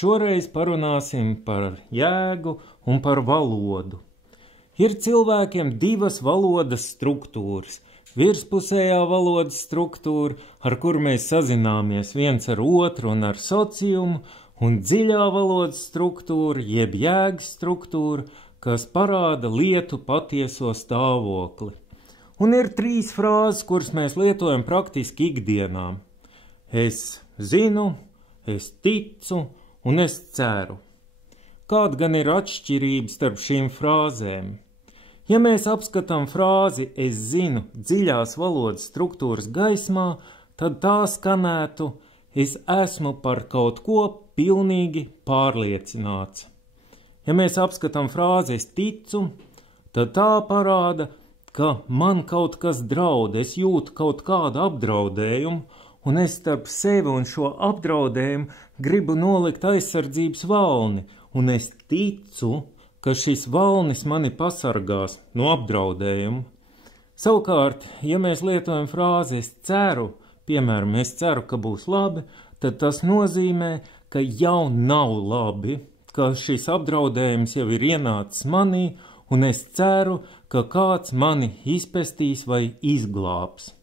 šoreiz parunāsim par jēgu un par valodu. Ir cilvēkiem divas valodas struktūras. Virspusējā valodas struktūra, ar kuru mēs sazināmies viens ar otru un ar sociumu, un dziļā valodas struktūra, jeb jēgas struktūra, kas parāda lietu patieso stāvokli. Un ir 3 frāzes, kuras mēs lietojam praktiski ikdienā. Es zinu, es ticu un es ceru. Kāda gan ir atšķirība starp šīm frāzēm? Ja mēs apskatām frāzi es zinu dziļās valodas struktūras gaismā, tad tā skanētu es esmu par kaut ko pilnīgi pārliecināts. Ja mēs apskatām frāzi es ticu, tad tā parāda, ka man kaut kas draud, es jūtu kaut kādu apdraudējumu, un es starp sevi un šo apdraudējumu gribu nolikt aizsardzības valni, un es ticu, ka šis valnis mani pasargās no apdraudējumu. Savukārt, ja mēs lietojam frāzi es ceru, piemēram, es ceru, ka būs labi, tad tas nozīmē, ka jau nav labi, ka šis apdraudējums jau ir ienācis manī, un es ceru, ka kāds mani izpestīs vai izglābs.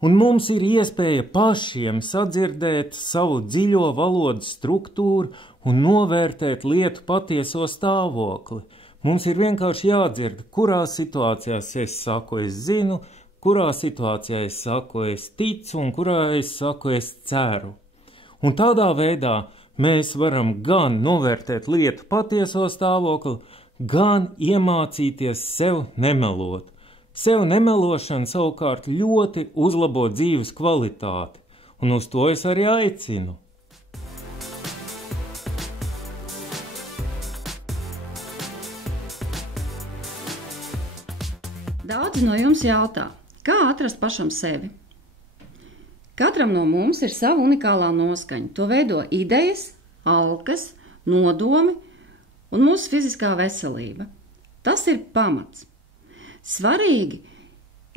Un mums ir iespēja pašiem sadzirdēt savu dziļo valodas struktūru un novērtēt lietu patieso stāvokli. Mums ir vienkārši jādzird, kurā situācijās es saku es zinu, kurā situācijā es saku es ticu un kurā es saku es ceru. Un tādā veidā mēs varam gan novērtēt lietu patieso stāvokli, gan iemācīties sev nemelot. Sev nemelošana savukārt ļoti uzlabo dzīves kvalitāti, un uz to es arī aicinu. Daudzi no jums jautā, kā atrast pašam sevi? Katram no mums ir sava unikālā noskaņa. To veido idejas, alkas, nodomi un mūsu fiziskā veselība. Tas ir pamats. Svarīgi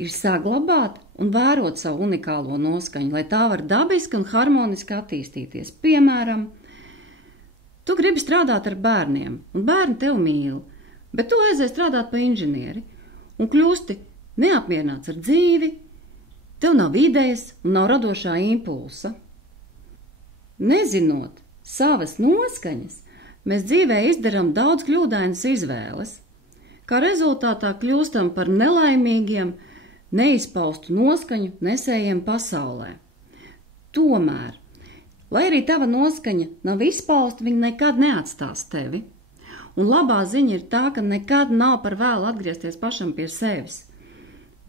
ir saglabāt un vērot savu unikālo noskaņu, lai tā var dabiski un harmoniski attīstīties. Piemēram, tu gribi strādāt ar bērniem, un bērni tevi mīl, bet tu aizēji strādāt pa inženieri un kļūsti neapmierināts ar dzīvi, tev nav idejas un nav radošā impulsa. Nezinot savas noskaņas, mēs dzīvē izdarām daudz kļūdainas izvēles. Kā rezultātā kļūstam par nelaimīgiem, neizpaustu noskaņu nesējiem pasaulē. Tomēr, lai arī tava noskaņa nav izpausta, viņa nekad neatstās tevi. Un labā ziņa ir tā, ka nekad nav par vēlu atgriezties pašam pie sevis.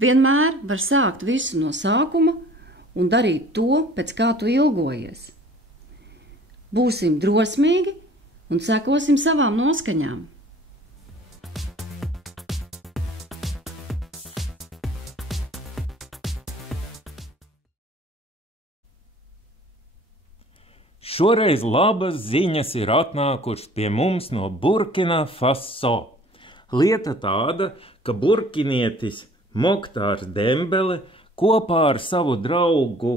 Vienmēr var sākt visu no sākuma un darīt to, pēc kā tu ilgojies. Būsim drosmīgi un sekosim savām noskaņām. Šoreiz labas ziņas ir atnākušas pie mums no Burkina Faso. Lieta tāda, ka burkinietis Moktārs Dembele kopā ar savu draugu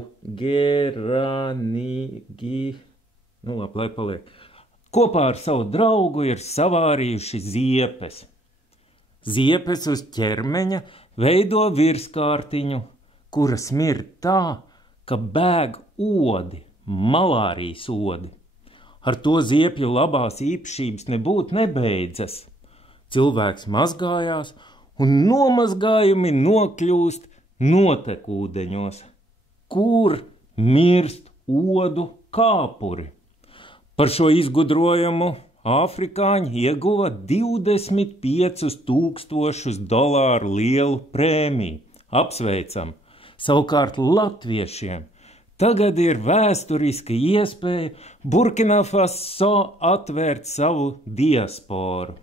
kopā ar savu draugu ir savārījuši ziepes. Ziepes uz ķermeņa veido virskārtiņu, kura smird tā, ka bēg odi. Malārijas odi. Ar to ziepju labās īpašības nebūtu nebeidzas. Cilvēks mazgājās, un nomazgājumi nokļūst notekūdeņos, kur mirst odu kāpuri. Par šo izgudrojumu afrikāņi ieguva $25,000 lielu prēmiju. Apsveicam! Savukārt latviešiem tagad ir vēsturiska iespēja Burkina Faso atvērt savu diasporu.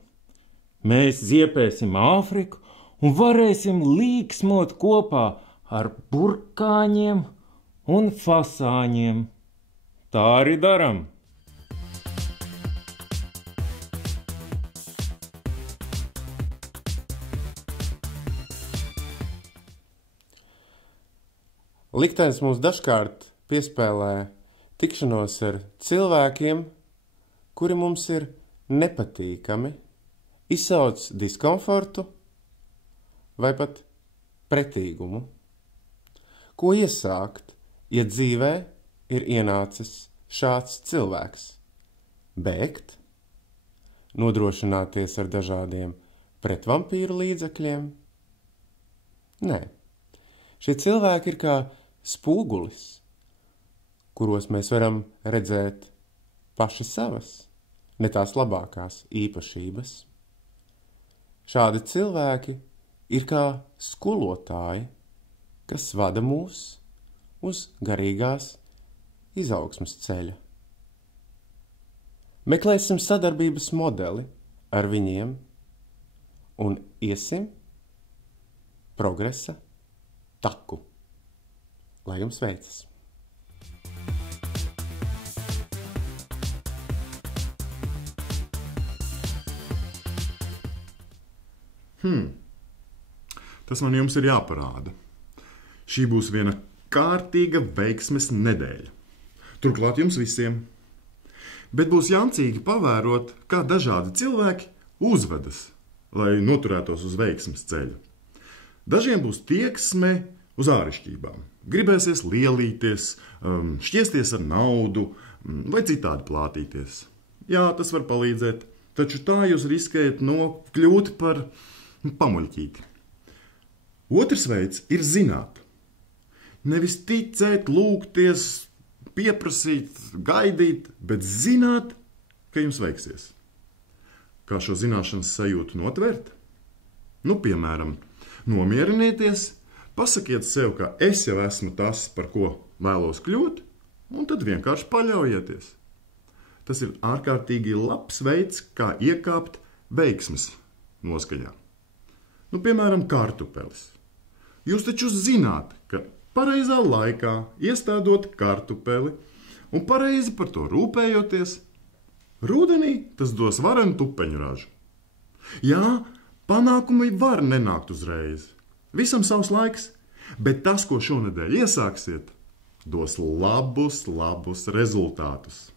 Mēs ziepēsim Āfriku un varēsim līksmot kopā ar burkāņiem un fasāņiem. Tā arī daram. Liktenis mums dažkārt piespēlē tikšanos ar cilvēkiem, kuri mums ir nepatīkami, izsauc diskomfortu vai pat pretīgumu. Ko iesākt, ja dzīvē ir ienācis šāds cilvēks? Bēgt? Nodrošināties ar dažādiem pretvampīru līdzekļiem? Nē. Šie cilvēki ir kā spogulis, kuros mēs varam redzēt paši savas, ne tās labākās īpašības. Šādi cilvēki ir kā skolotāji, kas vada mūs uz garīgās izaugsmes ceļa. Meklēsim sadarbības modeli ar viņiem un iesim progresa taku. Lai jums veicas! Tas man jums ir jāparāda. Šī būs viena kārtīga veiksmes nedēļa. Turklāt jums visiem. Bet būs jancīgi pavērot, kā dažādi cilvēki uzvedas, lai noturētos uz veiksmes ceļa. Dažiem būs tieksme uz āršķirībām. Gribēsies lielīties, šķiesties ar naudu vai citādi plātīties. Jā, tas var palīdzēt, taču tā jūs riskējat kļūt par pamuļķīti. Otrs veids ir zināt. Nevis ticēt, lūgties, pieprasīt, gaidīt, bet zināt, ka jums veiksies. Kā šo zināšanas sajūtu notvert? Piemēram, nomierinieties, pasakiet sev, ka es jau esmu tas, par ko vēlos kļūt, un tad vienkārši paļaujieties. Tas ir ārkārtīgi labs veids, kā iekāpt veiksmes noskaņā. Piemēram, kartupelis. Jūs taču zināt, ka pareizā laikā iestādot kartupeli un pareizi par to rūpējoties, rudenī tas dos varenu tupeņu ražu. Jā, panākumi var nenākt uzreiz. Visam savs laiks, bet tas, ko šonedēļ iesāksiet, dos labus rezultātus.